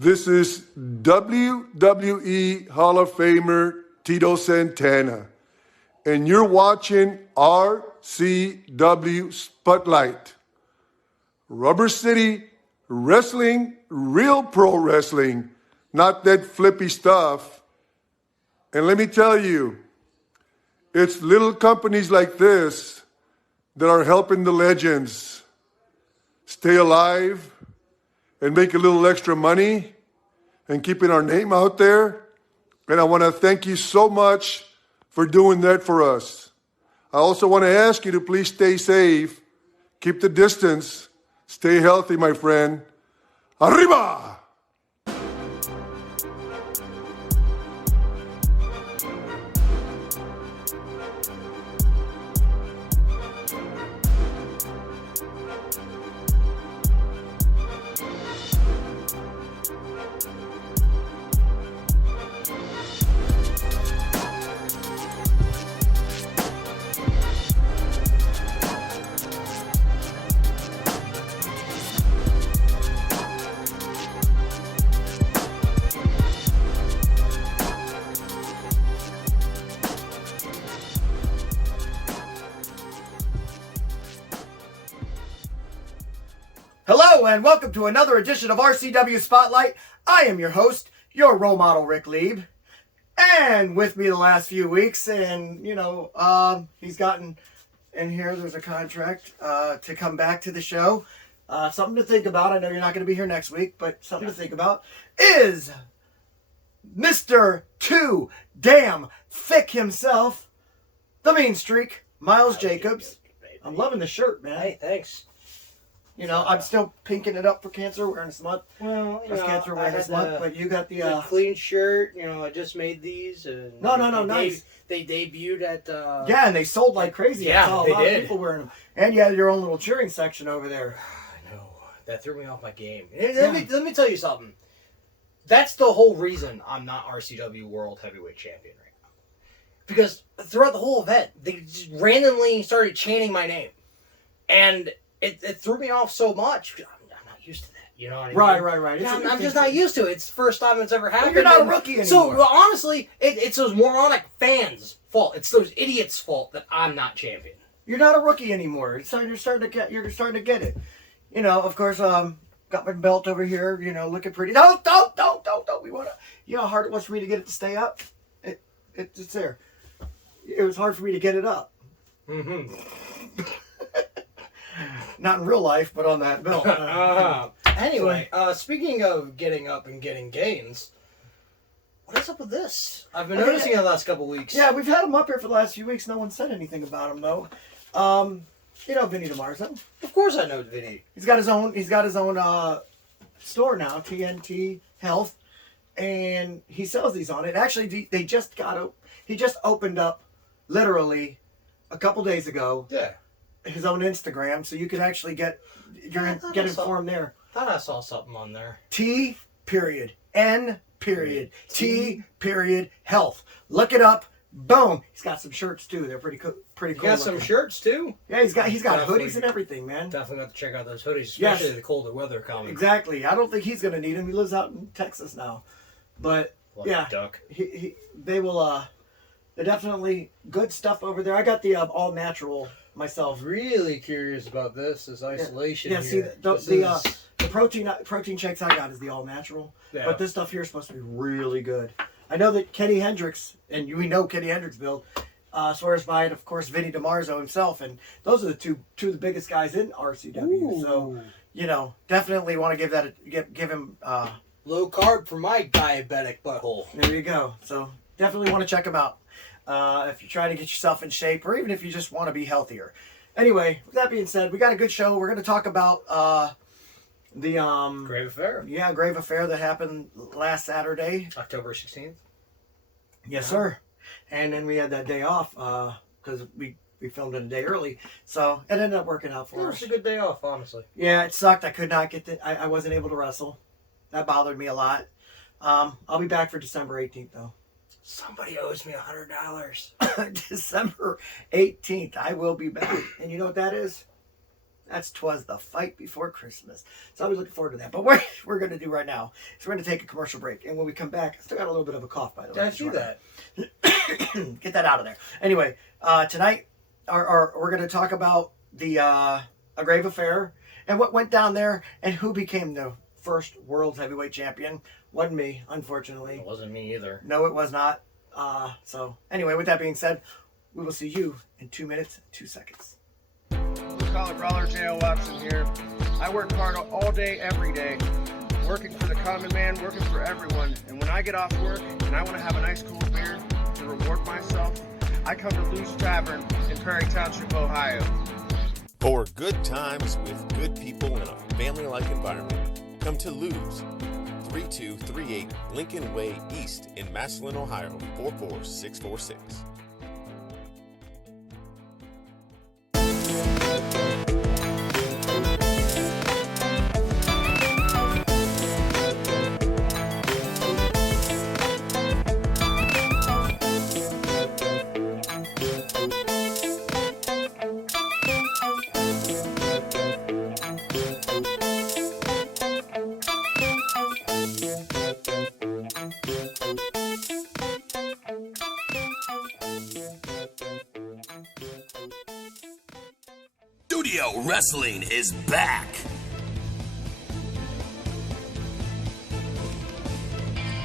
This is WWE Hall of Famer Tito Santana, and you're watching RCW Spotlight. Rubber City Wrestling, real pro wrestling, not that flippy stuff. And let me tell you, it's little companies like this that are helping the legends stay alive and make a little extra money and keeping our name out there. And I want to thank you so much for doing that for us. I also want to ask you to please stay safe, keep the distance, stay healthy, my friend. Arriba! Hello and welcome to another edition of RCW Spotlight. I am your host, your role model, Ric Lieb. And with me the last few weeks, and he's gotten in here, there's a contract to come back to the show. Something to think about. I know you're not going to be here next week, but something to think about is Mr. Too Damn Thick himself, the Mean Streak, Miles Jacobs. I'm loving the shirt, man. Hey, thanks. You know, I'm still pinking it up for Cancer Awareness Month. Well, It's Cancer Awareness Month, but you got the clean shirt. You know, I just made these. And No, nice. They debuted at. Yeah, and they sold like crazy. Yeah, I saw a they lot did. of people wearing them. And you had your own little cheering section over there. I know that threw me off my game. Let me tell you something. That's the whole reason I'm not RCW World Heavyweight Champion right now. Because throughout the whole event, they just randomly started chanting my name, and it threw me off so much. I'm not used to that. You know what I mean? Right. I'm just not used to it. It's the first time it's ever happened. Well, you're not a rookie anymore. So honestly, it's those moronic fans' fault. It's those idiots' fault that I'm not champion. You're not a rookie anymore. You're starting to get it. You know, of course, got my belt over here. You know, looking pretty. Don't. We want to. You know how hard it was for me to get it to stay up. It's there. It was hard for me to get it up. Mm-hmm. Not in real life, but on that belt. Anyway, speaking of getting up and getting gains, what is up with this? I've been noticing it the last couple weeks. Yeah, we've had him up here for the last few weeks. No one said anything about him though. You know Vinnie Demarson. Of course I know Vinnie. He's got his own store now, TNT Health, and he sells these on it. Actually, he just opened up literally a couple days ago. Yeah. His own Instagram, so you can actually get informed there. Thought I saw something on there. T period N period T period Health. Look it up. Boom. He's got some shirts too. They're pretty cool. You got some shirts too? Yeah, he's got hoodies and everything, man. Definitely got to check out those hoodies, especially the colder weather coming. Exactly. I don't think he's gonna need them. He lives out in Texas now, but Duck. They will. They're definitely good stuff over there. I got the all natural myself. Really curious about this isolation. Yeah, here. see the protein shakes I got is the all natural, but this stuff here is supposed to be really good. I know that Kenny Hendricks, and we know Kenny Hendricks build, swears by it. Of course, Vinnie Demarson himself, and those are the two of the biggest guys in RCW. Ooh. So definitely want to give him low carb for my diabetic butthole. There you go. So definitely want to check him out. If you're trying to get yourself in shape, or even if you just want to be healthier. Anyway, with that being said, we got a good show. We're going to talk about the Grave Affair. Yeah, Grave Affair that happened last Saturday, October 16th. Yes, sir. And then we had that day off because we filmed it a day early, so it ended up working out for us. It was a good day off, honestly. Yeah, it sucked. I could not I wasn't able to wrestle. That bothered me a lot. I'll be back for December 18th though. Somebody owes me $100. December 18th, I will be back. And you know what that is? That's 'Twas the Fight Before Christmas. So I was looking forward to that. But we're going to do right now is we're going to take a commercial break. And when we come back, I still got a little bit of a cough, by the way. I see that. Get that out of there. Anyway, tonight we're going to talk about the A Grave Affair and what went down there and who became the first world heavyweight champion. Wasn't me, unfortunately. It wasn't me either. No, it was not. So anyway, with that being said, we will see you in 2 minutes, 2 seconds. Blue-collar brawler J.O. Watson here. I work hard all day, every day, working for the common man, working for everyone. And when I get off work and I want to have a nice cool beer to reward myself, I come to Lou's Tavern in Prairie Township, Ohio. For good times with good people in a family-like environment, come to Lou's, 3238 Lincoln Way East in Massillon, Ohio, 44646. Studio Wrestling is back.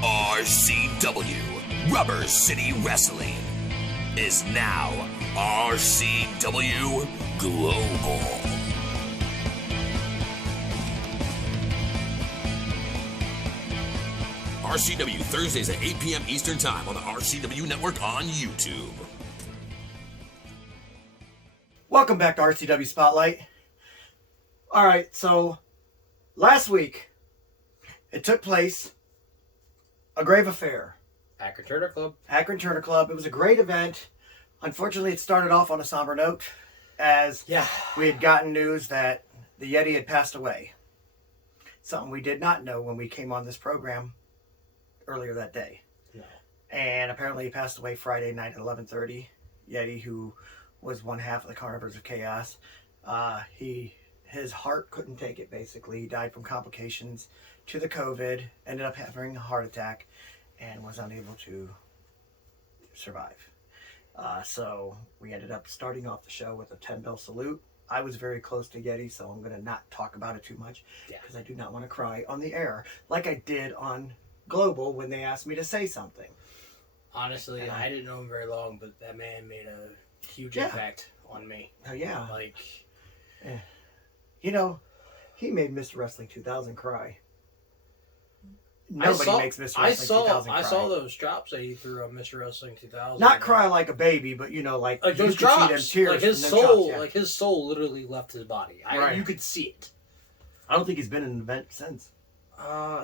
RCW, Rubber City Wrestling, is now RCW Global. RCW Thursdays at 8 p.m. Eastern Time on the RCW Network on YouTube. Welcome back to RCW Spotlight. All right, so last week it took place, A Grave Affair. Akron Turner Club. Akron Turner Club. It was a great event. Unfortunately, it started off on a somber note as we had gotten news that the Yeti had passed away. Something we did not know when we came on this program earlier that day. No. And apparently he passed away Friday night at 11:30. Yeti, who was one half of the Carnivores of Chaos. His heart couldn't take it, basically. He died from complications to the COVID, ended up having a heart attack, and was unable to survive. So we ended up starting off the show with a 10-bell salute. I was very close to Yeti, so I'm going to not talk about it too much because I do not want to cry on the air like I did on Global when they asked me to say something. Honestly, I didn't know him very long, but that man made a huge impact on me. Yeah. Like, you know, he made Mr. Wrestling 2000 cry. Nobody makes Mr. Wrestling 2000 cry. I saw those drops that he threw on Mr. Wrestling 2000. Not cry like a baby, but you know, like those you could drops. see them tears. Like his from them soul, drops, like his soul literally left his body. Right. You could see it. I don't think he's been in an event since.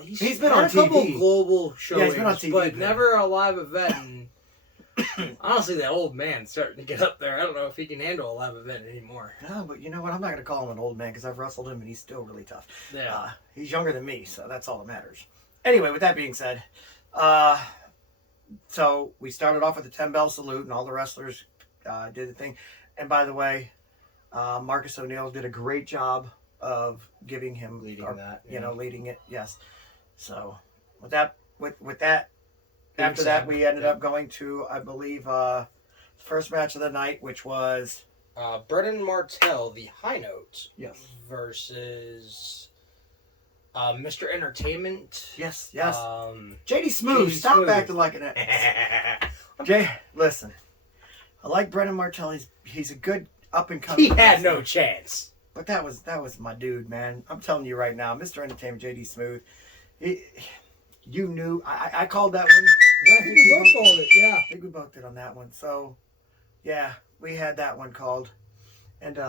He's been had on a couple TV. of global showings, he's been on TV, but never a live event. And honestly, that old man's starting to get up there. I don't know if he can handle a live event anymore. No, but you know what? I'm not going to call him an old man because I've wrestled him and he's still really tough. Yeah. He's younger than me, so that's all that matters. Anyway, with that being said, so we started off with a 10-bell salute and all the wrestlers did the thing. And by the way, Marcus O'Neill did a great job of giving him leading it. Yes. So with that, after that, we ended up going to, I believe, first match of the night, which was Brennan Martell, the High Note, versus Mr. Entertainment. Yes. JD Smooth, stop acting like an Jay, listen. I like Brennan Martell. He's a good up and coming. He had no chance. But that was my dude, man. I'm telling you right now, Mr. Entertainment, JD Smooth. You knew. I called that one. Yeah, I think we both called it. Yeah, I think we both did on that one. So, yeah, we had that one called, and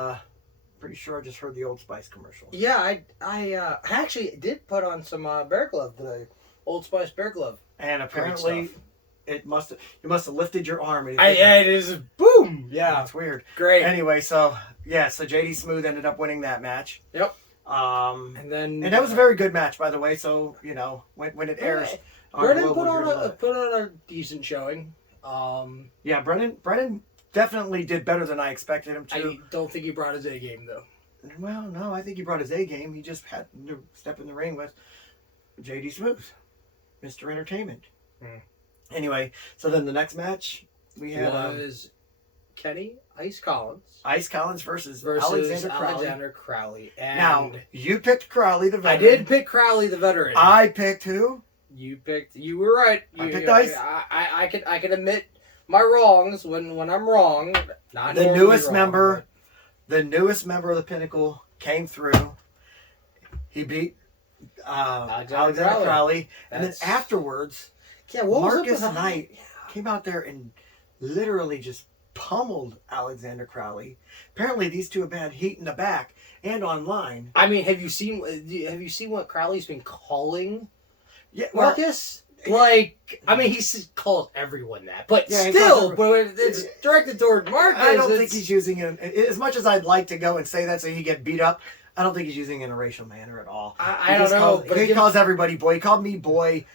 pretty sure I just heard the Old Spice commercial. Yeah, I actually did put on some Bear Glove today, Old Spice Bear Glove, and apparently it must have lifted your arm. And it is boom. Yeah, it's weird. Great. Anyway, so JD Smooth ended up winning that match. Yep. And then that was a very good match, by the way. So you know when it airs, Brennan put on a decent showing. Yeah, Brennan definitely did better than I expected him to. I don't think he brought his A game though. Well, no, I think he brought his A game. He just had to step in the ring with JD Smooth, Mr. Entertainment. Anyway, so then the next match we had was Kenny Ice Collins Ice Collins versus Alexander Crowley. And now, you picked Crowley, the I veteran. did pick Crowley, the veteran. I picked who? You were right. I picked Ice. I can admit my wrongs when I'm wrong. Not The normally newest wrong, member, the newest member of the Pinnacle came through. He beat Alexander Crowley, and then afterwards, what was Marcus up with Knight came out there and literally just pummeled Alexander Crowley. Apparently, these two have had heat in the back and online. I mean, have you seen what Crowley's been calling Marcus? I mean, he calls everyone that, but still, but it's directed toward Marcus. I don't think he's using it as much as I'd like to go and say that so he get beat up. I don't think he's using it in a racial manner at all. I don't know. But he calls everybody boy. He called me boy.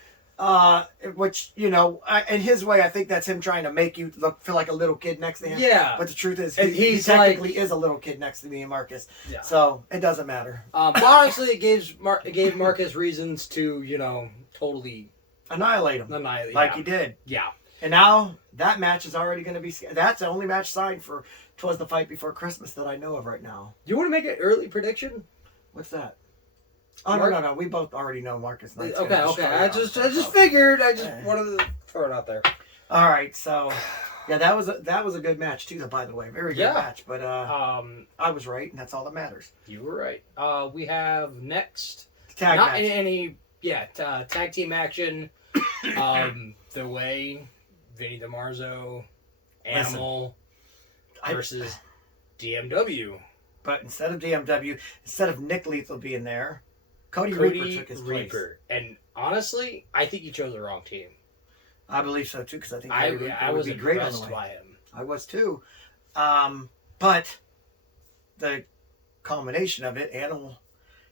Which, in his way, I think that's him trying to make you feel like a little kid next to him. Yeah. But the truth is, he technically is a little kid next to me and Marcus. Yeah. So, it doesn't matter. But honestly, it gave Marcus reasons to, totally annihilate him. Like he did. Yeah. And now, that match is already going to be... That's the only match signed for 'Twas the Fight Before Christmas that I know of right now. You want to make an early prediction? What's that? Oh, no. We both already know Marcus Knight's Okay. I just figured. I just wanted to throw it out there. All right, so yeah, that was a good match too. By the way, very good match. But I was right, and that's all that matters. You were right. We have next tag not match. any tag team action. The way Vinnie Demarson, Animal versus DMW. But instead of Nick Lethal being there, Cody Reaper took his place. And honestly, I think he chose the wrong team. I believe so too, because I think I was be great on the impressed way. by him. I was too. But the culmination of it, Animal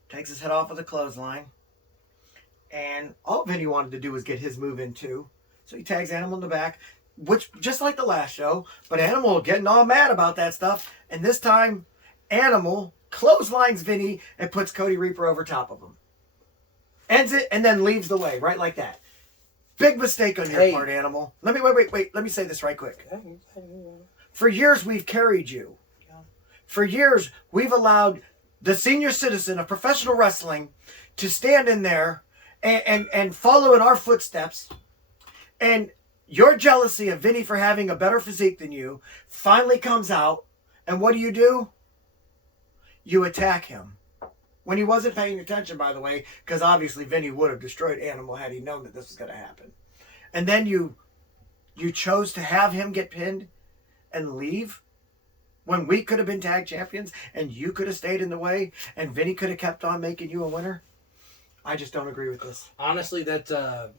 takes his head off of the clothesline. And all Vinny wanted to do was get his move in too. So he tags Animal in the back, which just like the last show, but Animal getting all mad about that stuff. And this time, Animal clotheslines Vinny and puts Cody Reaper over top of him. Ends it and then leaves the way, right like that. Big mistake on your part, Animal. Let me wait. Let me say this right quick. For years, we've carried you. For years, we've allowed the senior citizen of professional wrestling to stand in there and follow in our footsteps. And your jealousy of Vinny for having a better physique than you finally comes out. And what do? You attack him. When he wasn't paying attention, by the way, because obviously Vinny would have destroyed Animal had he known that this was going to happen. And then you chose to have him get pinned and leave when we could have been tag champions and you could have stayed in the way and Vinny could have kept on making you a winner. I just don't agree with this. Honestly, that's a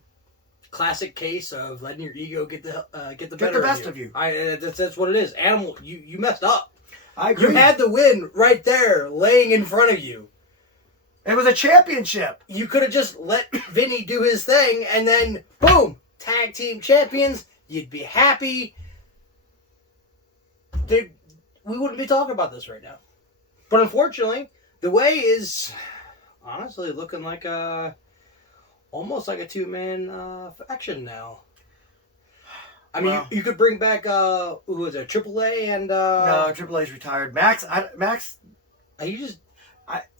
classic case of letting your ego get the best of you. That's what it is. Animal, you messed up. I agree. You had the win right there, laying in front of you. It was a championship. You could have just let Vinny do his thing, and then, boom, tag team champions. You'd be happy. Dude, we wouldn't be talking about this right now. But unfortunately, the way is honestly looking like almost like a two-man faction now. I mean, you could bring back who was it, AAA and no, AAA's retired. Max, he just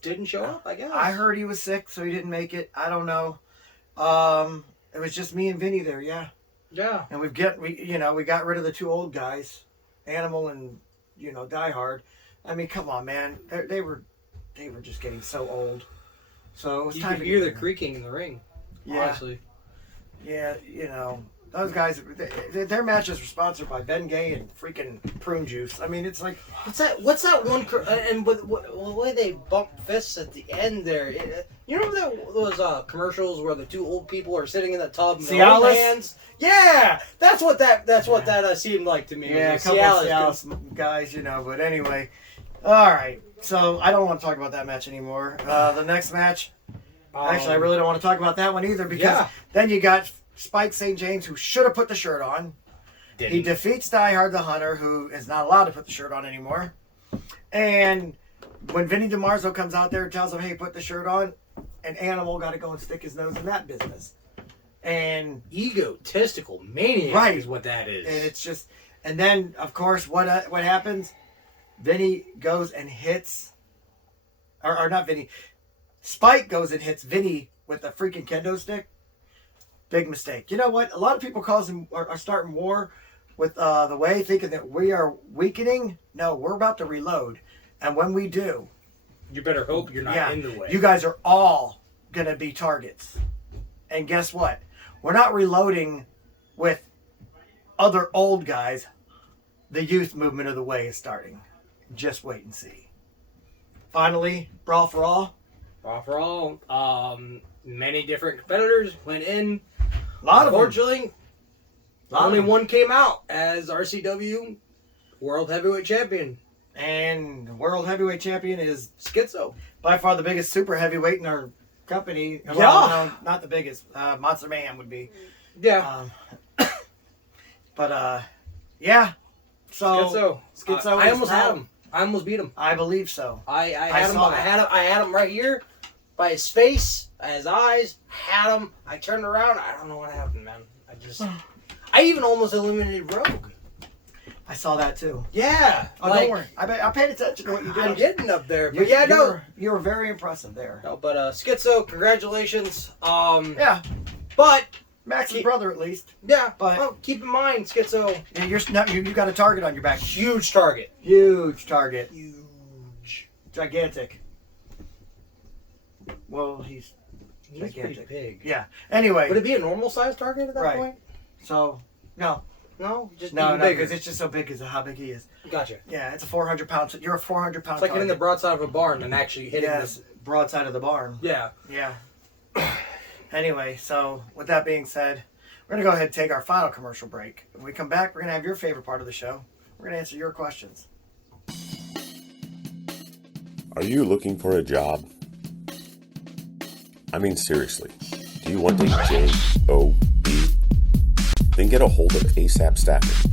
didn't show up. I guess I heard he was sick, so he didn't make it. I don't know. It was just me and Vinny there. Yeah. And we got rid of the two old guys, Animal and Die Hard. I mean, come on, man. They were just getting so old. So it was time to hear the creaking in the ring. Yeah. Honestly. Yeah, those guys, their matches were sponsored by Ben Gay and freaking Prune Juice. I mean, it's like... What's that one... And with the way they bump fists at the end there... You remember those commercials where the two old people are sitting in the tub and they hold hands? Yeah! That's what that seemed like to me. Yeah, a couple of Cialis guys, but anyway. Alright, so I don't want to talk about that match anymore. The next match... Actually, I really don't want to talk about that one either because then you got Spike St. James, who should have put the shirt on. He defeats Die Hard the Hunter, who is not allowed to put the shirt on anymore. And when Vinnie Demarson comes out there and tells him, hey, put the shirt on, an animal got to go and stick his nose in that business. And egotistical maniac right. is what that is. And it's just, and then, of course, what happens? Vinnie goes and hits, or not Vinnie, Spike goes and hits Vinnie with a freaking kendo stick. Big mistake. You know what? A lot of people are starting war with the way, thinking that we are weakening. No, we're about to reload. And when we do, you better hope you're not in the way. You guys are all going to be targets. And guess what? We're not reloading with other old guys. The youth movement of the way is starting. Just wait and see. Finally, Brawl for All. Brawl for All. Many different competitors went in. A lot of them. Unfortunately, only one came out as RCW World Heavyweight Champion. And the World Heavyweight Champion is Schizo. by far the biggest super heavyweight in our company. Yeah. Well, no, not the biggest. Monster Man would be. Yeah. Yeah. So Schizo. I almost had him. I almost beat him. I believe so. I had him. I had him right here, by his face, his eyes. Had him. I turned around. I don't know what happened, man. I even almost eliminated Rogue. I saw that too. Yeah. Oh, don't worry. I paid attention to what you did. I'm getting up there, but you were very impressive there. No, but Schizo, congratulations. Yeah. But Max's brother, at least. yeah, But well, keep in mind, Schizo. Yeah, you got a target on your back. Huge target. Huge target. Huge. Gigantic. Well, he's pretty gigantic. big. Yeah. Anyway. Would it be a normal size target at that Right. point? So, no. No, just No, even bigger. because it's just so big because of how big he is. Gotcha. Yeah, it's a 400-pound. You're a 400-pound. It's like hitting the broadside of a barn and actually hitting Yes, broadside of the barn. Yeah. Yeah. Anyway, so with that being said, we're going to go ahead and take our final commercial break. When we come back, we're going to have your favorite part of the show. We're going to answer your questions. Are you looking for a job? I mean, seriously, do you want a job? Then get a hold of ASAP Staffing.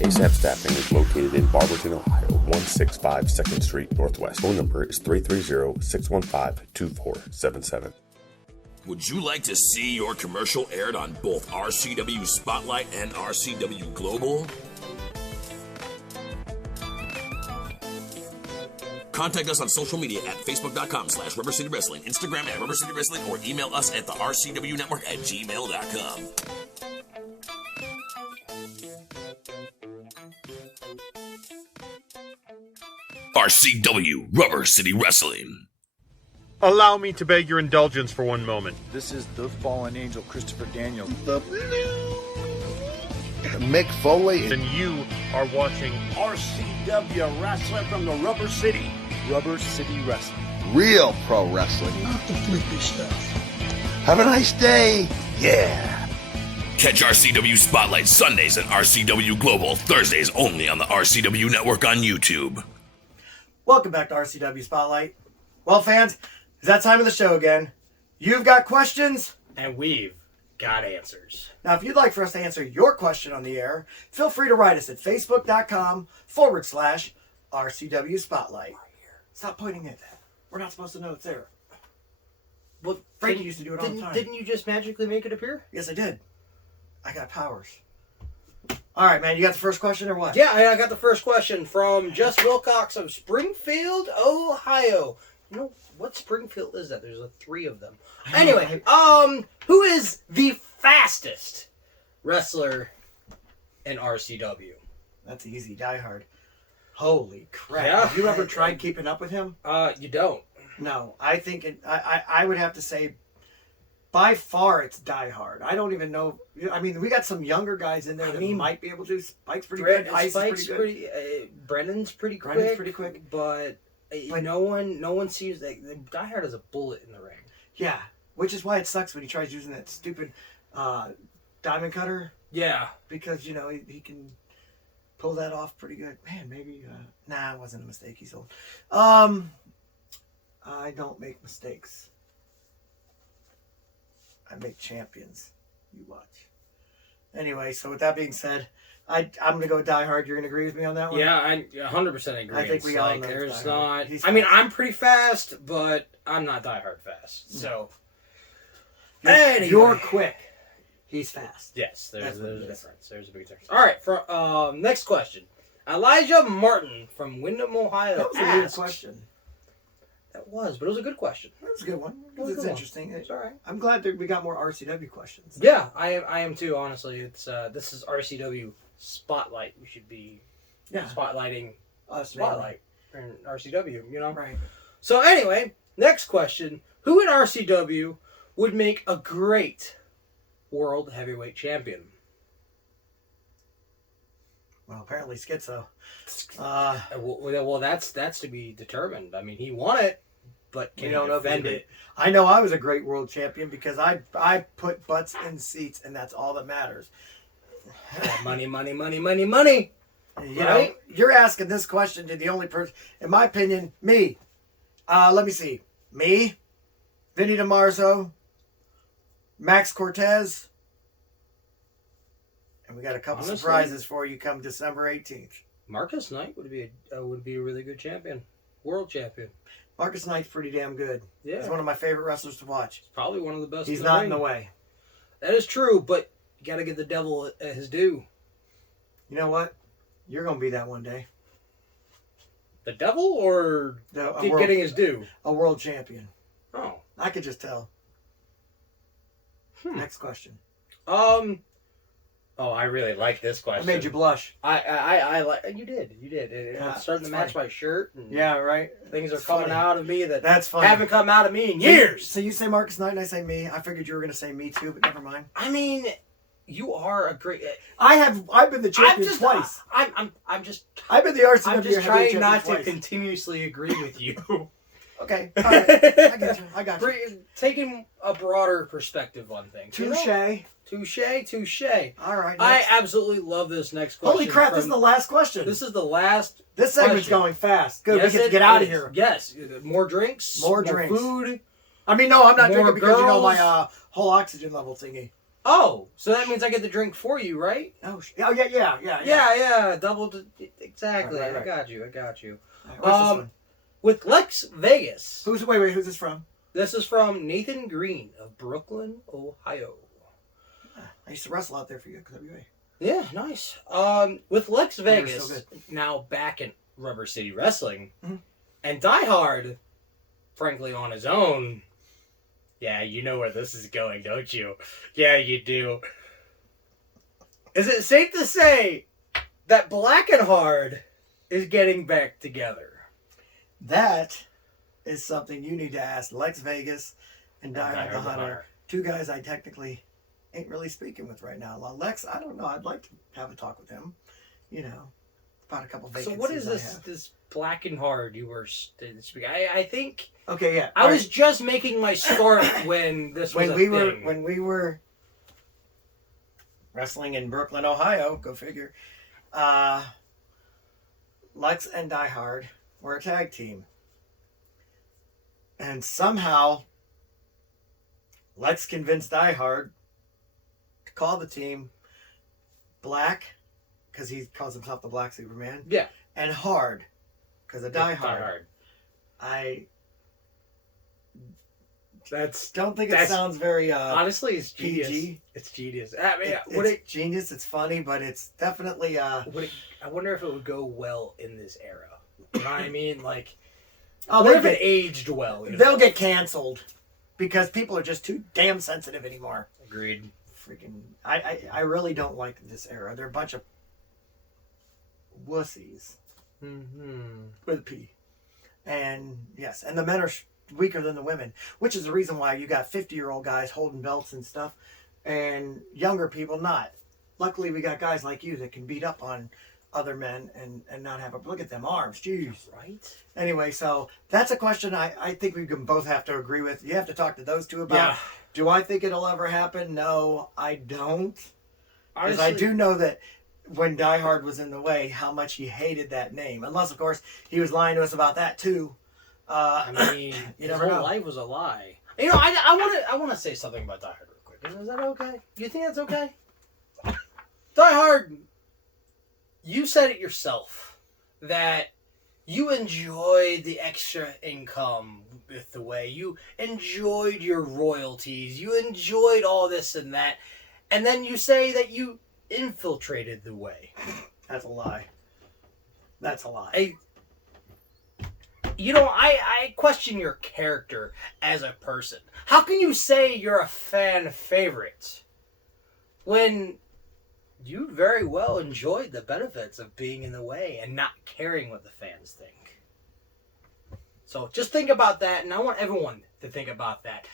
ASAP Staffing is located in Barberton, Ohio, 165 2nd Street Northwest. Phone number is 330-615-2477. Would you like to see your commercial aired on both RCW Spotlight and RCW Global? Contact us on social media at facebook.com/Rubber City Wrestling, Instagram at Rubber City Wrestling, or email us at the RCW Network at gmail.com. RCW Rubber City Wrestling. Allow me to beg your indulgence for one moment. This is the fallen angel, Christopher Daniels. Mick Foley. And you are watching RCW Wrestling from the Rubber City. Rubber City Wrestling. Real pro wrestling. Not the flippy stuff. Have a nice day. Yeah. Catch RCW Spotlight Sundays and RCW Global Thursdays only on the RCW Network on YouTube. Welcome back to RCW Spotlight. Well, fans, it's that time of the show again. You've got questions, and we've got answers. Now, if you'd like for us to answer your question on the air, feel free to write us at facebook.com/RCW Spotlight. Stop pointing at that. We're not supposed to know it's there. Well, Frankie used to do it all the time. Didn't you just magically make it appear? Yes, I did. I got powers. All right, man. You got the first question or what? Yeah, I got the first question from Just Wilcox of Springfield, Ohio. You know, what Springfield is that? There's three of them. Anyway, who is the fastest wrestler in RCW? That's easy. Die Hard. Holy crap. Yeah. Have you ever tried keeping up with him? You don't. No. I think I would have to say by far it's Die Hard. I don't even know. I mean, we got some younger guys in there that might be able to. Spike's pretty good. Ice is pretty good. Brendan's pretty quick. But no one sees that Die Hard has a bullet in the ring. Yeah, which is why it sucks when he tries using that stupid diamond cutter. Yeah, because he can pull that off pretty good. Man, maybe it wasn't a mistake. He's old. I don't make mistakes. I make champions. You watch. Anyway, so with that being said, I'm going to go with Die Hard. You're going to agree with me on that one? Yeah, I 100% agree. I think we all know there's Die Hard. not. I mean, I'm pretty fast, but I'm not Die Hard fast. So, anyway. You're quick. He's fast. Yes, there's a difference. There's a big difference. All right, for next question. Elijah Martin from Windham, Ohio. That was a weird question. That was, but it was a good question. That's a good one. It's interesting. It's all right. I'm glad that we got more RCW questions. Yeah, I am too. Honestly, it's this is RCW Spotlight. We should be spotlighting Spotlight and RCW. You know, right? So anyway, next question: who in RCW would make a great World Heavyweight Champion? Well, apparently Schizo. Well, that's to be determined. I mean, he won it, but can he defend it? I know I was a great world champion because I put butts in seats, and that's all that matters. Money, money, money, money, money. You know, you're asking this question to the only person, in my opinion, me. Let me see. Me, Vinnie Demarson, Max Cortez, and we got a couple surprises for you come December 18th. Marcus Knight would be a really good champion, world champion. Marcus Knight's pretty damn good. Yeah, he's one of my favorite wrestlers to watch. He's probably one of the best. He's not in the way. That is true, but you got to give the devil his due. You know what? You're gonna be that one day. The devil, or getting his due? A world champion. Oh, I could just tell. Next question. Oh, I really like this question. I made you blush. I like. You did. It's starting to match my shirt. And yeah, right. Things are coming out of me that haven't come out of me in years. So you say Marcus Knight and I say me. I figured you were going to say me too, but never mind. I mean, you are a great. I've been the champion twice. I've been the RCW. I'm just trying not to continuously agree with you. Okay. All right. I got you. Taking a broader perspective on things. Touche. All right. I absolutely love this next question. Holy crap, this is the last question. This is the last This segment's going fast. Good, we get to get out of here. Yes. More drinks. More food. I mean, no, I'm not drinking because you know my whole oxygen level thingy. Oh, so that means I get the drink for you, right? Oh, yeah. Double. Exactly. Right. I got you. Right, where's this one? With Lex Vegas. Who's this from? This is from Nathan Green of Brooklyn, Ohio. I used to wrestle out there for UWA. Yeah, nice. With Lex Vegas now back in Rubber City Wrestling, and Die Hard, frankly, on his own. Yeah, you know where this is going, don't you? Yeah, you do. Is it safe to say that Black and Hard is getting back together? That is something you need to ask Lex Vegas and Die Hard the Hunter. Two guys I technically ain't really speaking with right now. Lex, I don't know. I'd like to have a talk with him. You know, about a couple vacancies. So what is this Black and Hard you were speaking? I think. Okay, yeah. I was just making my start when this was when we were wrestling in Brooklyn, Ohio. Go figure. Lex and Die Hard were a tag team. And somehow, Lex convinced Die Hard to call the team Black, because he calls himself the Black Superman. Yeah. And Hard, because of Die Hard. Die Hard. I don't think it sounds very honestly, it's genius. PG. It's genius. I mean, it's genius. It's funny, but it's definitely. I wonder if it would go well in this era. You know what I mean? Like, what if it aged well? They'll get canceled because people are just too damn sensitive anymore. Agreed. Freaking, I really don't like this era. They're a bunch of wussies with a P. And yes, and the men are weaker than the women, which is the reason why you got 50-year-old guys holding belts and stuff, and younger people not. Luckily, we got guys like you that can beat up on other men and not have a look at them arms. Jeez. Right. Anyway, so that's a question I think we can both have to agree with. You have to talk to those two about. Yeah. Do I think it'll ever happen? No, I don't. Because I do know that when Die Hard was in the way, how much he hated that name. Unless, of course, he was lying to us about that too. I mean, his whole life was a lie. You know, I want to say something about Die Hard real quick. Is that okay? Do you think that's okay? Die Hard, you said it yourself that you enjoyed the extra income with the way. You enjoyed your royalties. You enjoyed all this and that. And then you say that you infiltrated the way. That's a lie. That's a lie. I question your character as a person. How can you say you're a fan favorite when you very well enjoyed the benefits of being in the way and not caring what the fans think? So just think about that, and I want everyone to think about that.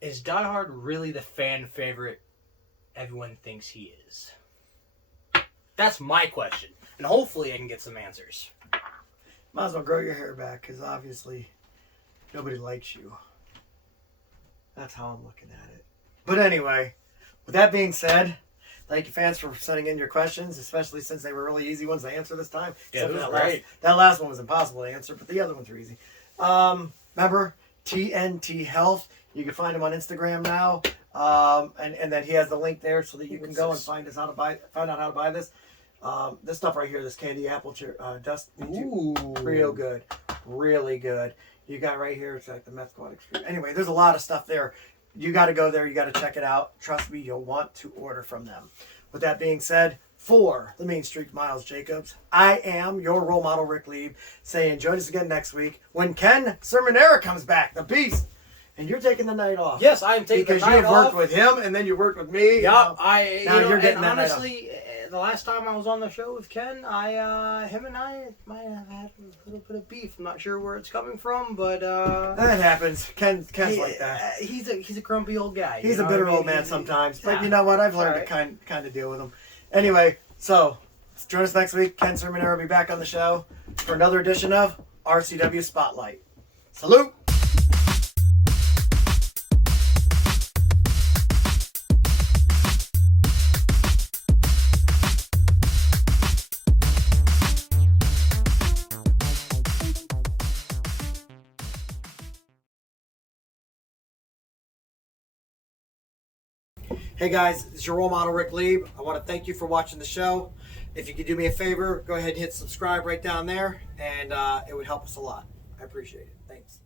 Is Die Hard really the fan favorite everyone thinks he is? That's my question, and hopefully I can get some answers. Might as well grow your hair back, because obviously nobody likes you. That's how I'm looking at it. But anyway, with that being said, thank you fans for sending in your questions, especially since they were really easy ones to answer this time. Yeah, Except it was for great. That last one was impossible to answer, but the other ones were easy. Remember, TNT Health. You can find him on Instagram now. And then he has the link there so that you can go and find out how to buy this. This stuff right here, this candy apple dust. Ooh. Real good. Really good. You got right here, it's like the meth squad experience. Anyway, there's a lot of stuff there. You got to go there. You got to check it out. Trust me, you'll want to order from them. With that being said, for the Main Street Miles Jacobs, I am your role model, Ric Lieb, saying join us again next week when Ken Sermonera comes back, the Beast. And you're taking the night off. Yes, I am taking the night off. Because you worked with him, and then you worked with me. Yep, you're getting that honestly, the last time I was on the show with Ken, him and I might have had a little bit of beef. I'm not sure where it's coming from, but that happens. Ken's like that. He's a grumpy old guy. He's a bitter old man sometimes, but you know what? I've learned to kind of deal with him. Anyway, so join us next week. Ken Sermonera will be back on the show for another edition of RCW Spotlight. Salute. Hey guys, it's your role model, Ric Lieb. I want to thank you for watching the show. If you could do me a favor, go ahead and hit subscribe right down there, and it would help us a lot. I appreciate it. Thanks.